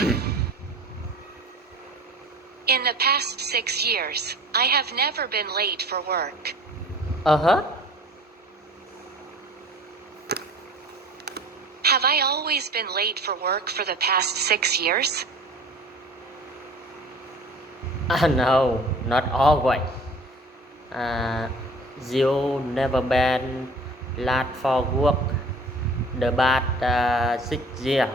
In the past 6 years, I have never been late for work. Uh-huh. Have I always been late for work for the past 6 years? No, not always. Uh, you never been late for work the past 6 years.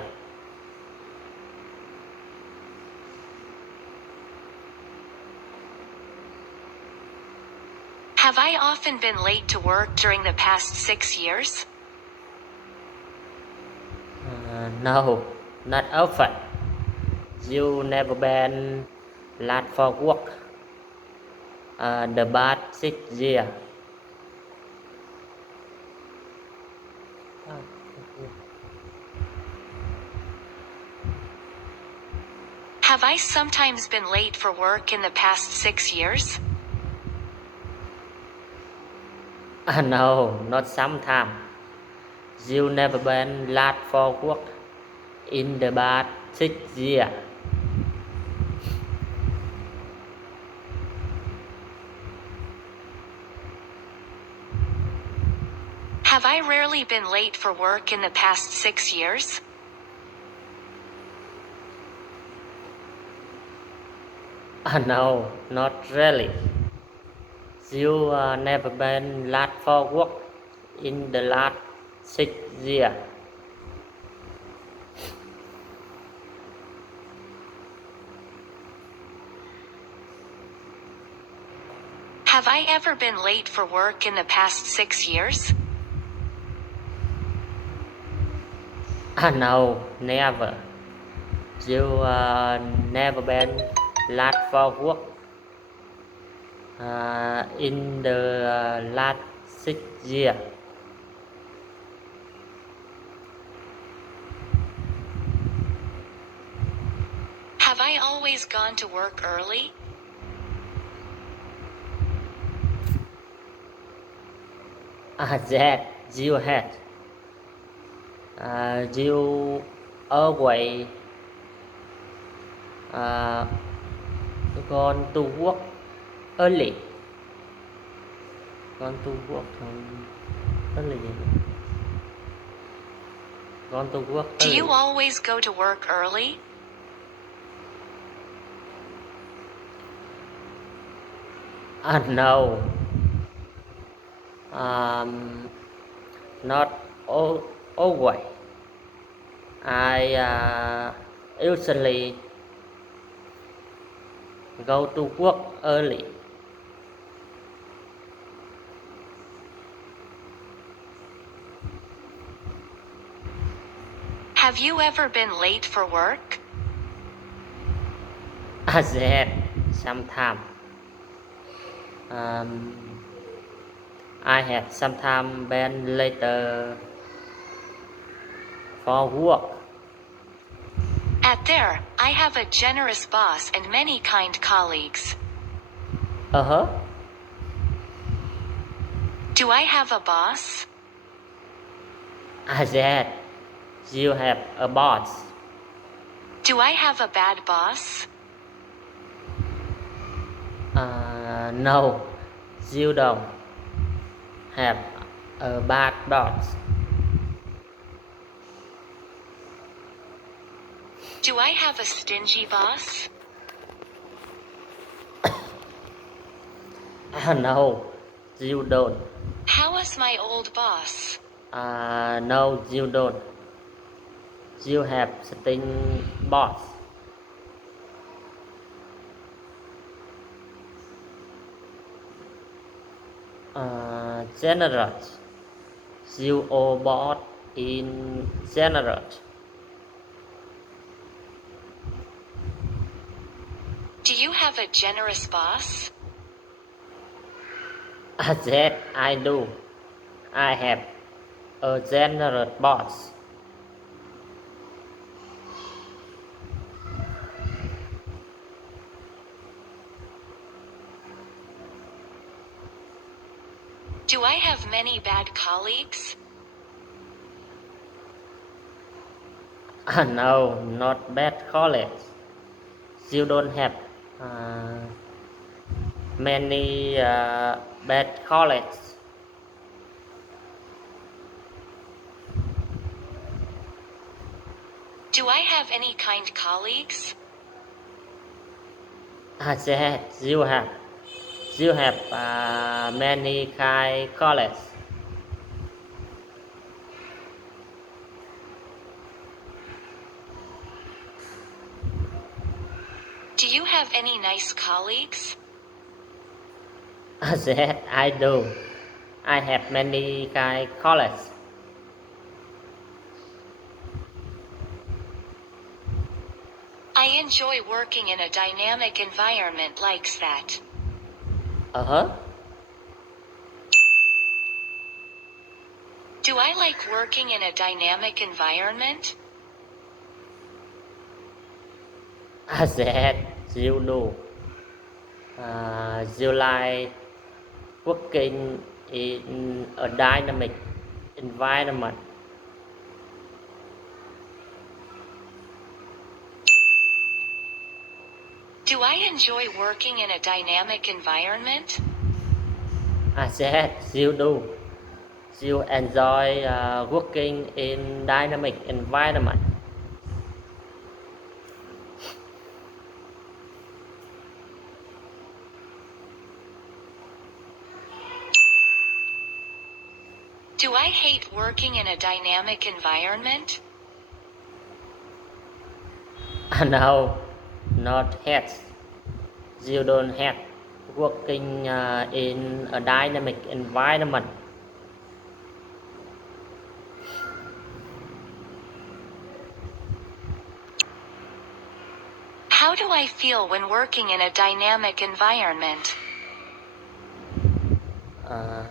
Have I often been late to work during the past 6 years? No, not often. You never been late for work the past 6 years. Have I sometimes been late for work in the past 6 years? No, not sometimes. You never been late for work in the past 6 years. Have I rarely been late for work in the past 6 years? No, not really. You never been late for work in the last 6 years. Have I ever been late for work in the past 6 years? No, never. You never been late for work in the last 6 years. Have I always gone to work early? That you had. You always uh, gone to work early. Gone to work early. Gone to work Do early. you always go to work early? No. Um, not always. I usually go to work early. Have you ever been late for work? That sometimes. Um, I have sometimes been later for work. At there, I have a generous boss and many kind colleagues. Uh-huh. Do I have a boss? That you have a boss. Do I have a bad boss? No, you don't have a bad boss. Do I have a stingy boss? No, you don't. How was my old boss? No, you don't. You have sting boss. Generous. You all boss in generous. Do you have a generous boss? That I do. I have a generous boss. Do I have many bad colleagues? No, not bad college. You don't have uh, many bad colleagues. Do I have any kind colleagues? Yes, you have many kind colleagues. Do you have any nice colleagues? Yes, I do. I have many kind colleagues. I enjoy working in a dynamic environment like that. Uh-huh. Do I like working in a dynamic environment? Yes, you do. You like working in a dynamic environment. Do I enjoy working in a dynamic environment? Yes, you do. You enjoy working in dynamic environment. Do I hate working in a dynamic environment? No, not yet. You don't have working in a dynamic environment. How do I feel when working in a dynamic environment? Uh,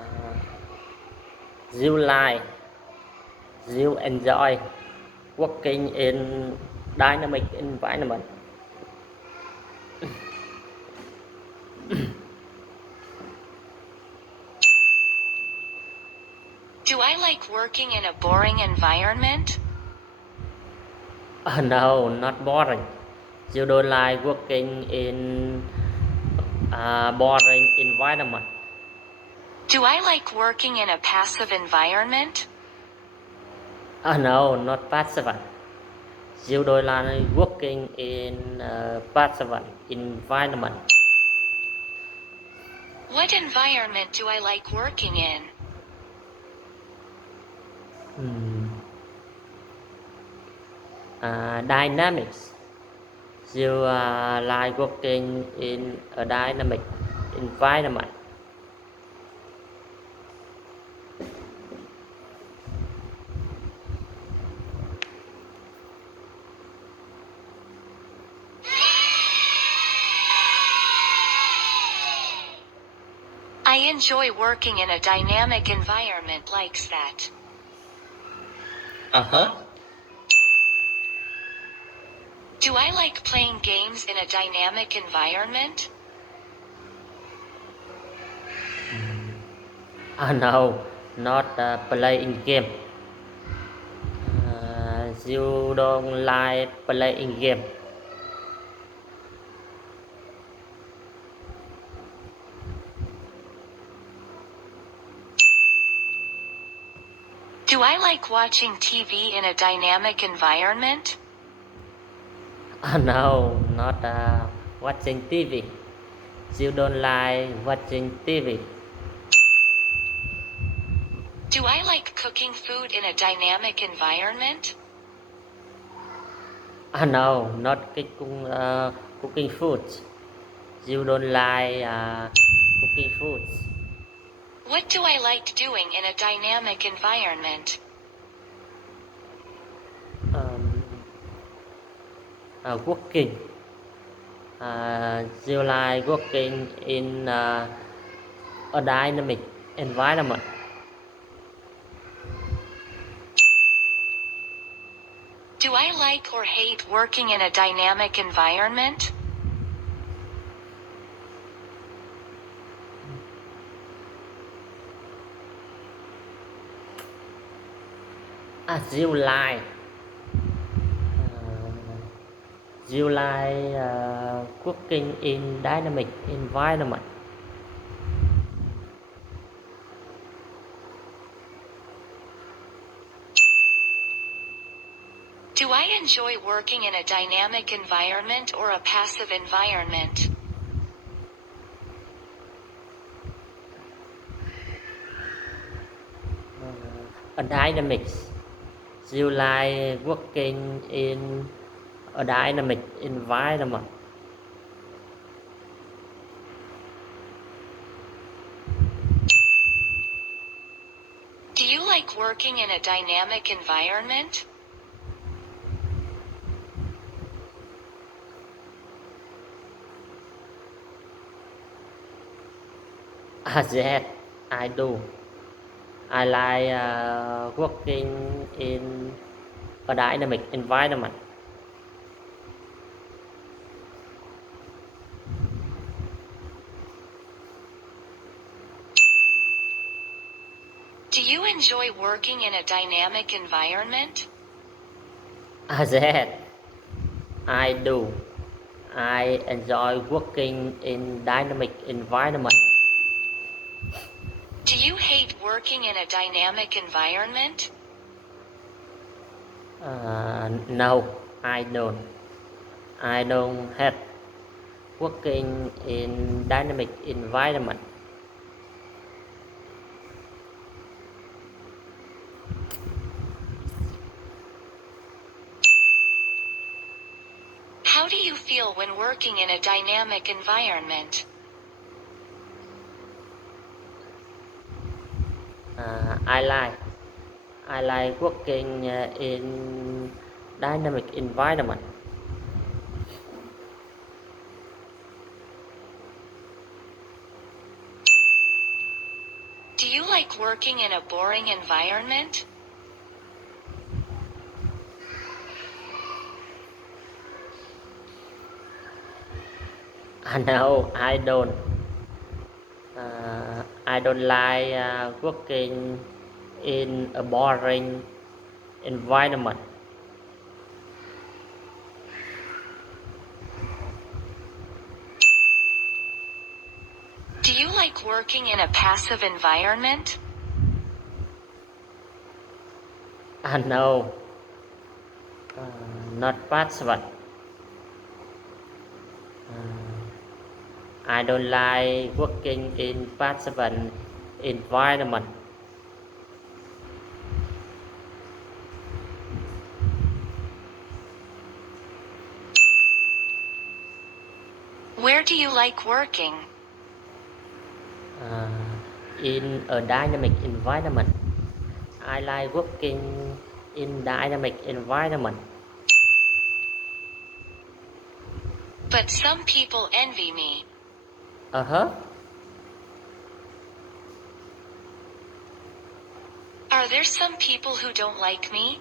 you like, you enjoy working in dynamic environment. Do I like working in a boring environment? No, not boring. You don't like working in a boring environment. Do I like working in a passive environment? No, not passive. You don't like working in a passive environment. What environment do I like working in? Hmm. Dynamics. You like working in a dynamic environment. I enjoy working in a dynamic environment like that. Uh-huh. Do I like playing games in a dynamic environment? No, not playing game. You don't like playing game. Do I like watching TV in a dynamic environment? No, not watching TV. You don't like watching TV. Do I like cooking food in a dynamic environment? No, not cooking foods. You don't like cooking foods. What do I like doing in a dynamic environment? Um, Working. You like working in a dynamic environment. Do I like or hate working in a dynamic environment? You like. You like working in dynamic environment. Do I enjoy working in a dynamic environment or a passive environment? A dynamics. You like working in a dynamic environment. Do you like working in a dynamic environment? Yes, I do. I like working in a dynamic environment. Do you enjoy working in a dynamic environment? Yes, I do. I enjoy working in dynamic environment. Do you hate working in a dynamic environment? No, I don't. I don't hate working in dynamic environment. How do you feel when working in a dynamic environment? I like working in dynamic environment. Do you like working in a boring environment? No, I don't. I don't like working in a boring environment. Do you like working in a passive environment? No, not password. I don't like working in passive environment. Where do you like working? Uh, in a dynamic environment. I like working in dynamic environment. But some people envy me. Uh-huh. Are there some people who don't like me?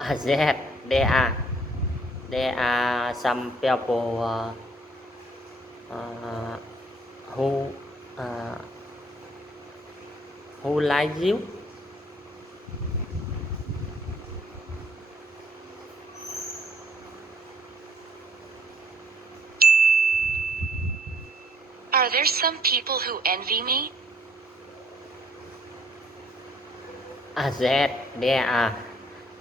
Yes, there are. There are some people uh, who uh, who like you. Are there some people who envy me? Yes, there are.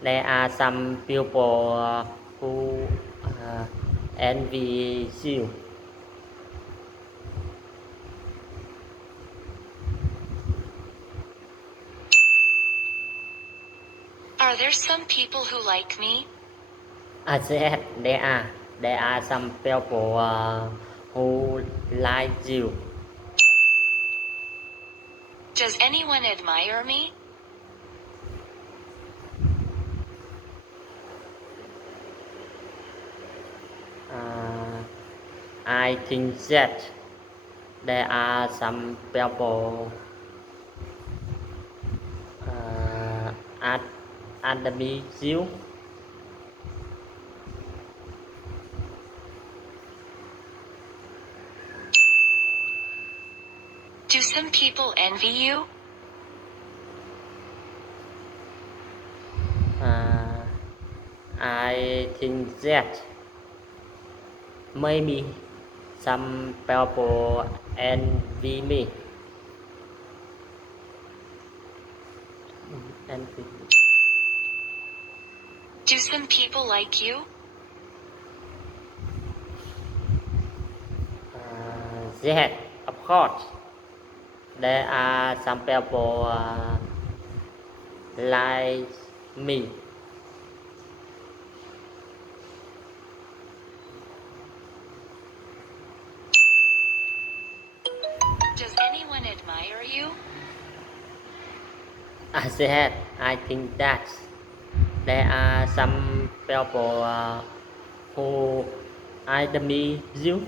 There are some people who uh, envy you. Are there some people who like me? Yes, there are. There are some people who like you. Does anyone admire me? Uh, I think that there are some people at admire you. Do some people envy you? I think that maybe some people envy me. Envy me. Do some people like you? That, of course, there are some people like me. Does anyone admire you? I said, I think that there are some people who admire you.